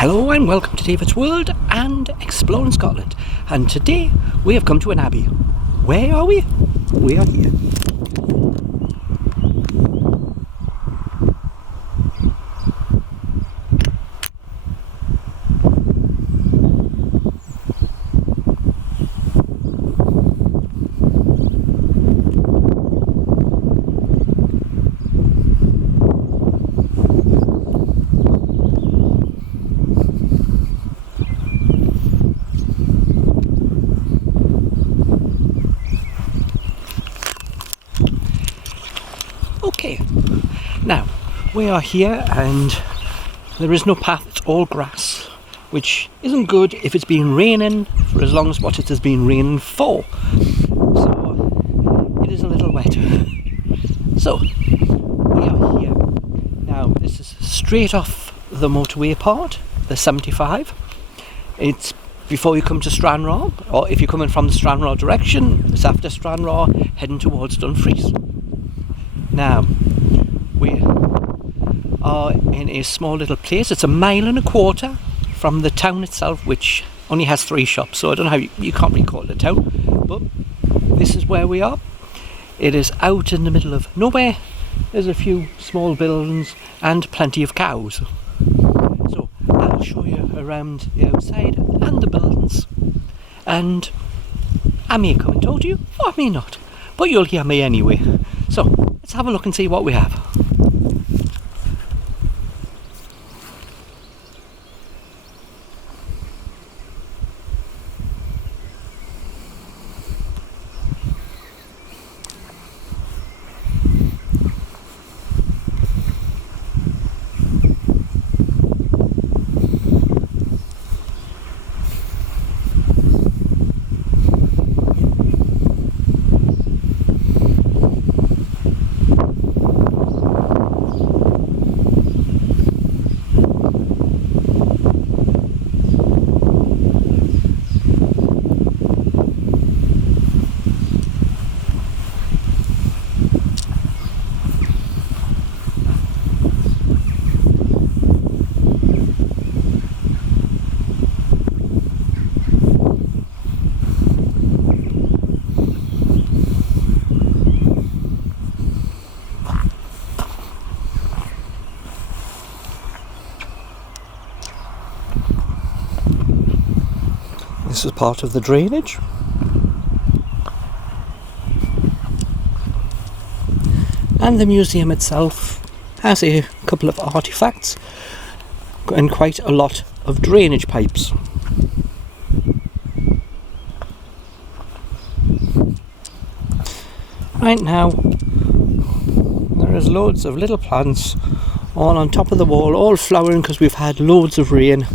Hello and welcome to David's World and Exploring Scotland. And today we have come to an abbey. Where are we? We are here. Okay, now we are here and there is no path, it's all grass, which isn't good if it's been raining for as long as what it has been raining for. So it is a little wet. So we are here. Now this is straight off the motorway part, the 75. It's before you come to Stranraer, or if you're coming from the Stranraer direction, it's after Stranraer heading towards Dumfries. Now, we are in a small little place. It's 1.25 miles from the town itself, which only has 3 shops, so I don't know how you can't really call it a town, but this is where we are. It is out in the middle of nowhere. There's a few small buildings and plenty of cows. So I'll show you around the outside and the buildings, and I may come and talk to you, or I may not, but you'll hear me anyway. So let's have a look and see what we have. This is part of the drainage. And the museum itself has a couple of artefacts and quite a lot of drainage pipes. Right now there is loads of little plants all on top of the wall, all flowering because we've had loads of rain.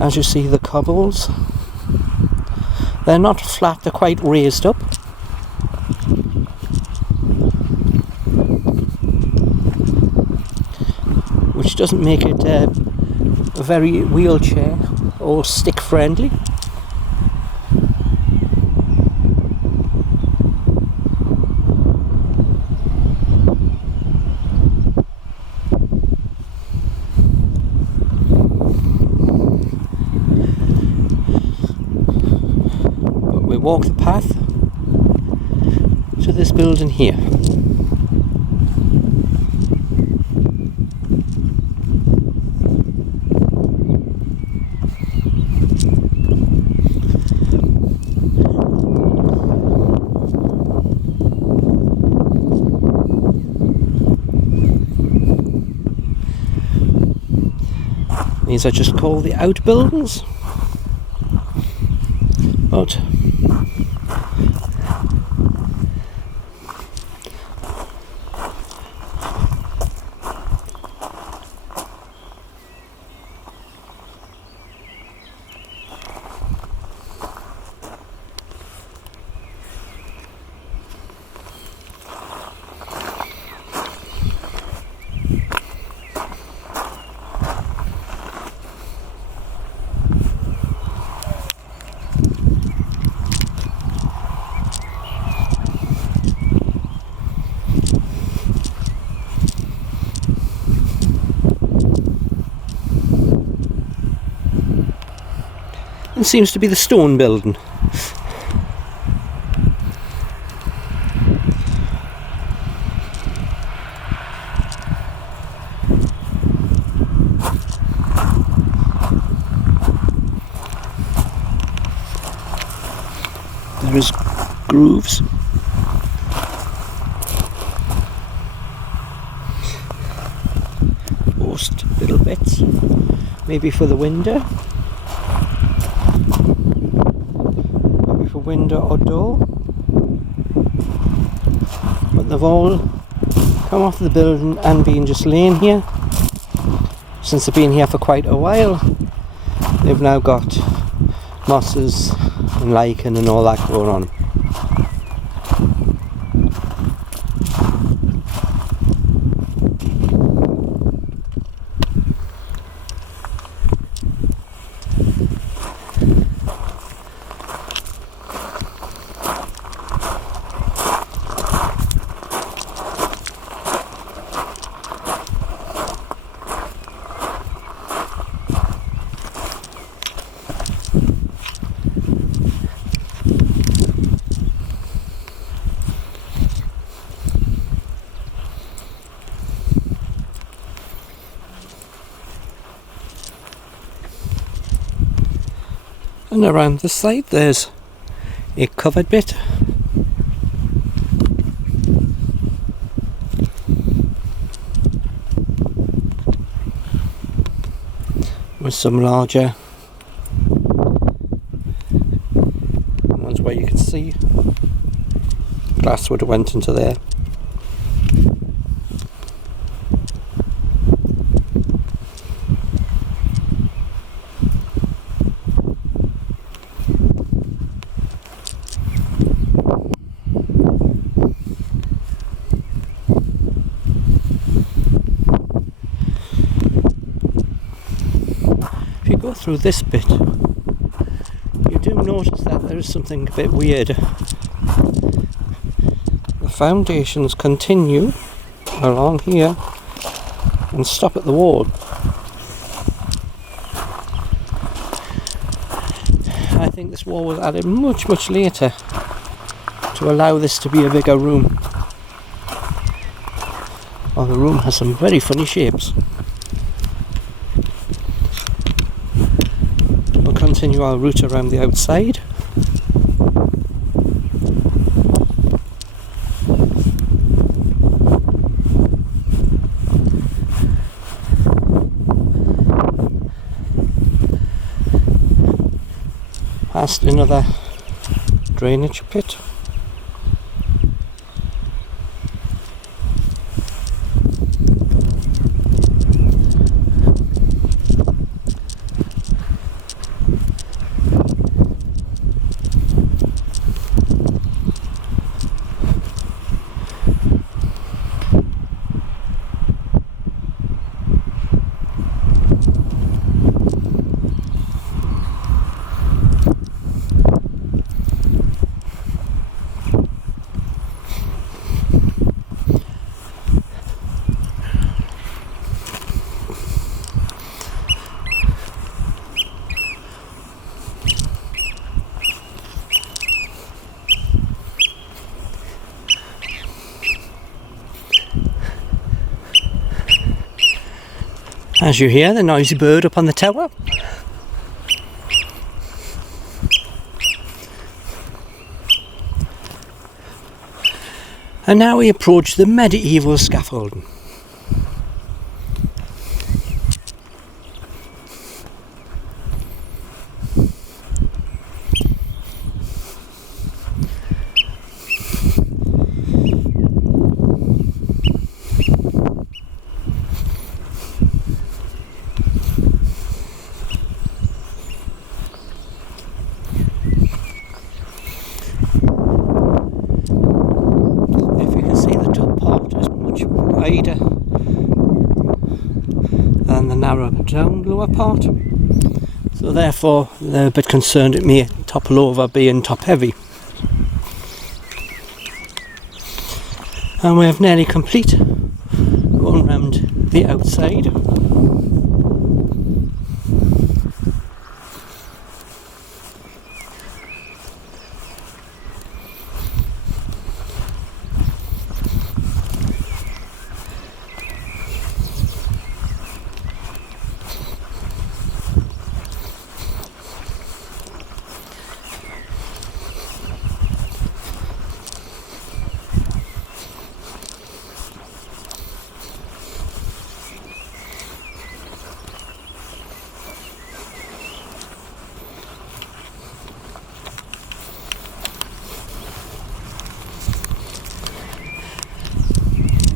As you see, the cobbles, they're not flat, they're quite raised up. Which doesn't make it very wheelchair or stick friendly. Walk the path to this building here. These are just called the outbuildings, but It seems to be the stone building. There is grooves. Post little bits, maybe for the window. Maybe for window or door. But they've all come off the building and been just laying here. Since they've been here for quite a while, they've now got mosses and lichen and all that going on. And around the side there's a covered bit. With some larger ones where you can see glass would have went into there. Go through this bit, you do notice that there is something a bit weird. The foundations continue along here and stop at the wall. I think this wall was added much later to allow this to be a bigger room. Well, the room has some very funny shapes. Continue our route around the outside. Past another drainage pit. As you hear the noisy bird up on the tower. And now we approach the medieval scaffolding. Wider than the narrow down lower part, so therefore they're a bit concerned it may topple over being top heavy. And we have nearly complete going round the outside.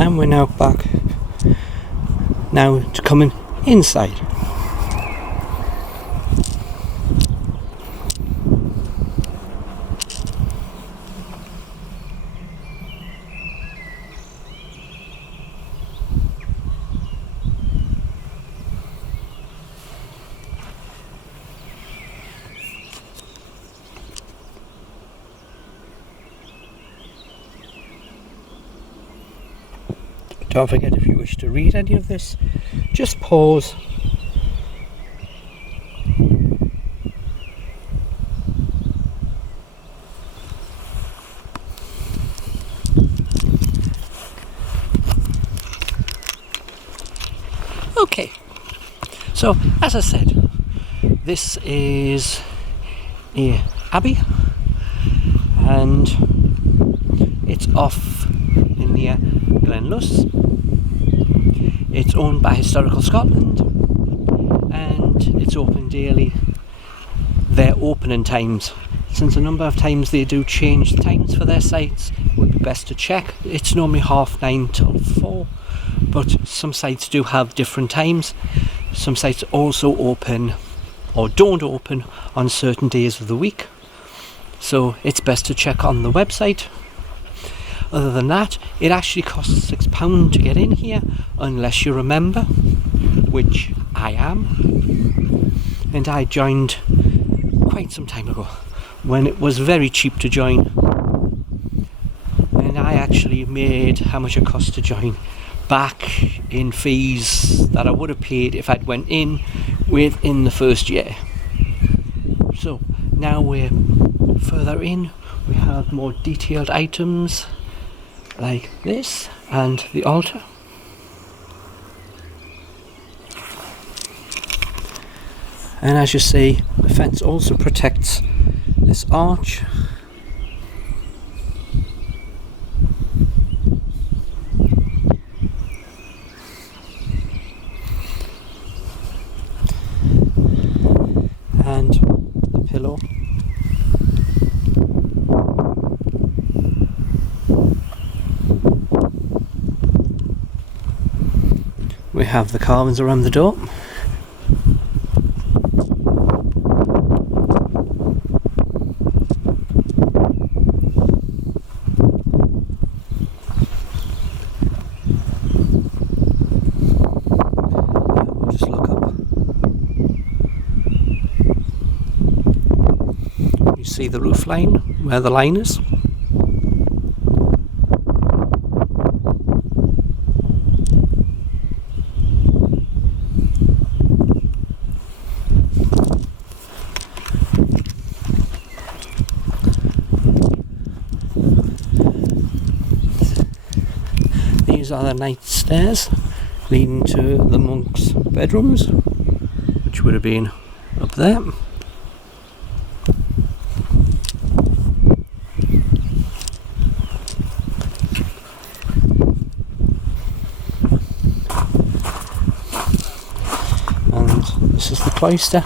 And we're now back now to coming inside. Don't forget, if you wish to read any of this, just pause. Okay, so as I said, this is a abbey, and it's off in near Glenluce. It's owned by Historical Scotland, and it's open daily. Their opening times, since a number of times they do change the times for their sites, it would be best to check. It's normally 9:30 till 4, but some sites do have different times. Some sites also open or don't open on certain days of the week, so it's best to check on the website. Other than that, it actually costs £6 to get in here, unless you're a member, which I am, and I joined quite some time ago when it was very cheap to join, and I actually made how much it cost to join back in fees that I would have paid if I'd went in within the first year. So now we're further in, we have more detailed items like this and the altar. And as you see, the fence also protects this arch. And the pillow. We have the carvings around the door. We'll just look up. You see the roof line, where the line is. These are the night stairs leading to the monks' bedrooms, which would have been up there. And this is the cloister.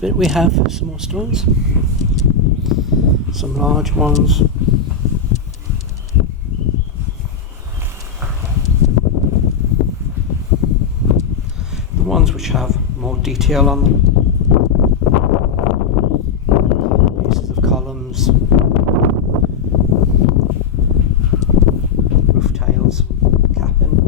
Bit we have some more stones, some large ones, the ones which have more detail on them, pieces of columns, roof tiles, capping.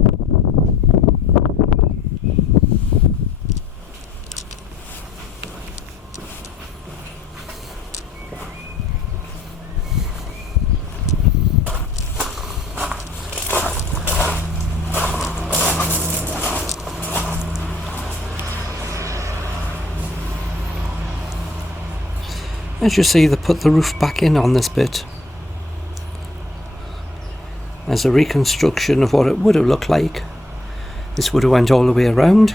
As you see, they put the roof back in on this bit as a reconstruction of what it would have looked like. This would have went all the way around.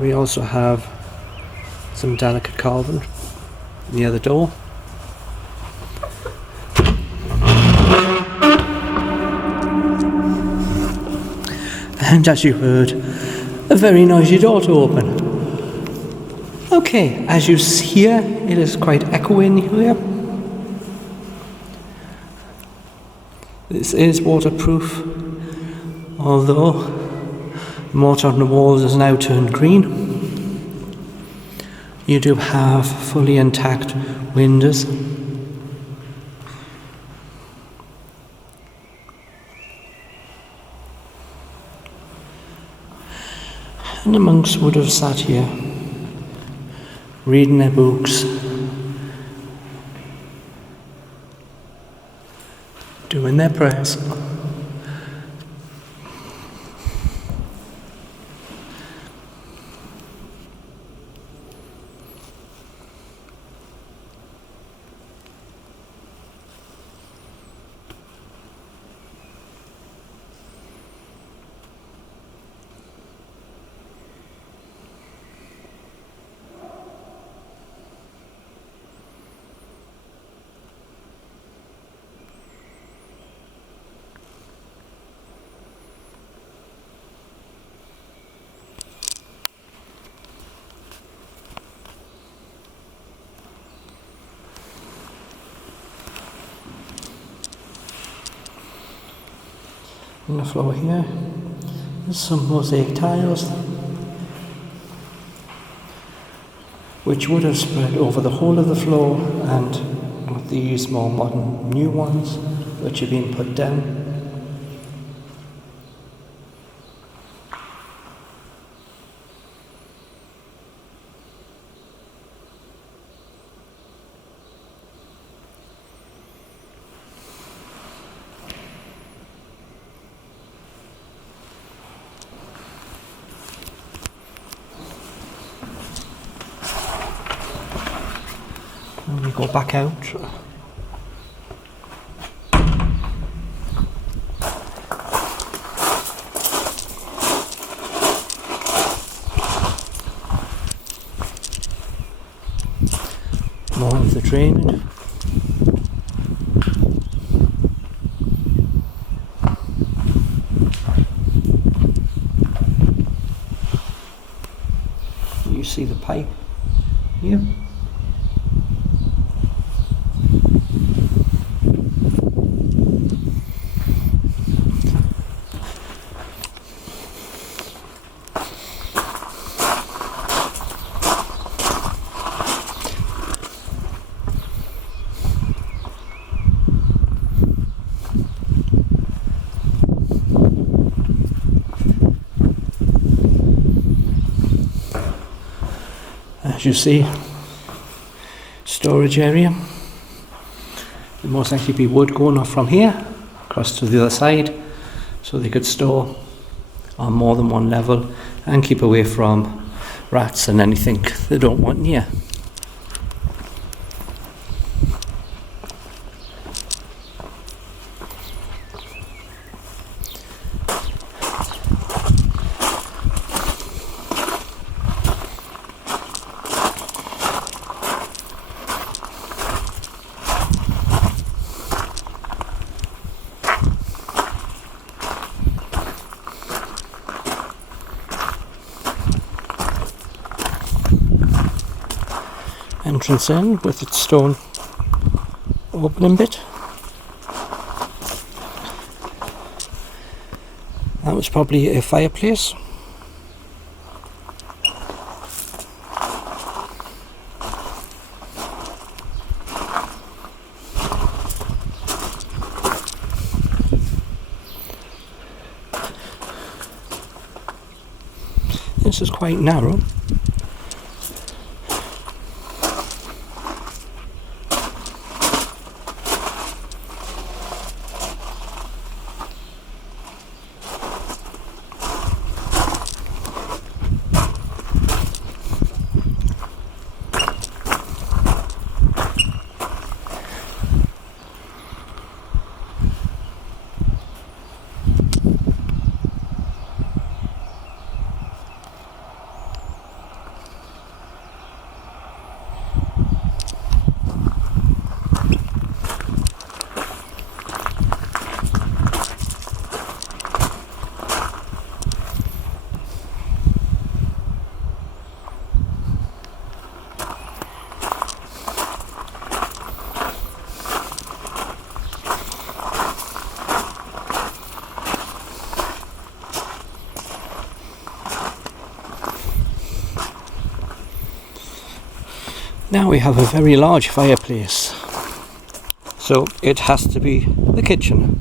We also have some delicate carving near the door. And as you heard, a very noisy door to open. Okay, as you hear, it is quite echoing here. This is waterproof, although the mortar on the walls is now turned green. You do have fully intact windows. And the monks would have sat here, reading their books, doing their prayers. On the floor here, there's some mosaic tiles which would have spread over the whole of the floor, and with these more modern new ones which have been put down. And we go back out. More of the drainage. You see the pipe here. As you see, storage area. There most likely be wood going off from here across to the other side, so they could store on more than one level and keep away from rats and anything they don't want near. Entrance in with its stone opening bit. That was probably a fireplace. This is quite narrow. Now we have a very large fireplace, so it has to be the kitchen.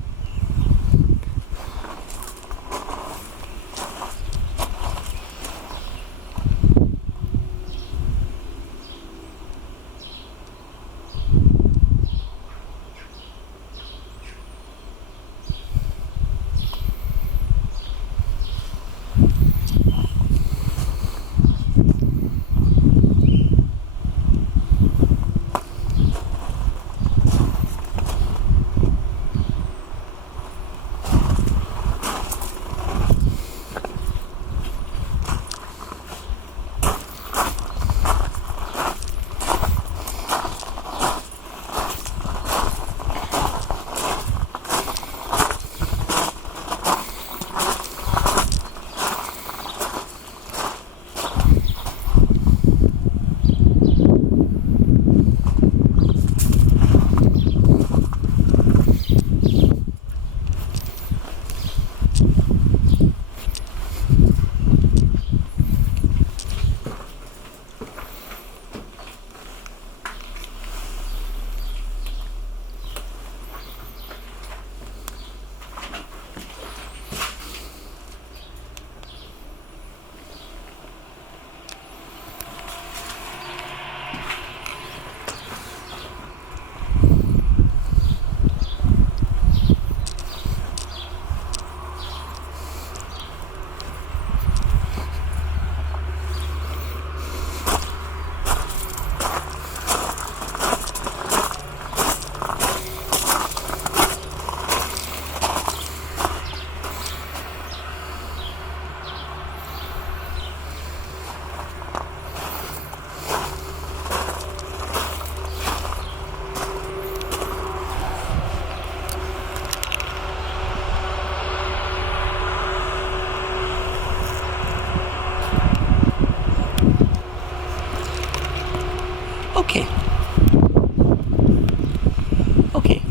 Okay,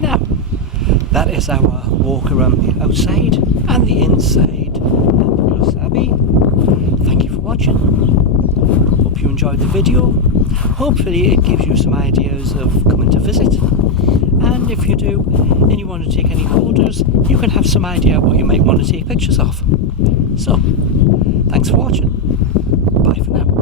now that is our walk around the outside and the inside of Glenluce Abbey. Thank you for watching. Hope you enjoyed the video. Hopefully it gives you some ideas of coming to visit, and if you do and you want to take any photos, you can have some idea what you might want to take pictures of. So thanks for watching. Bye for now.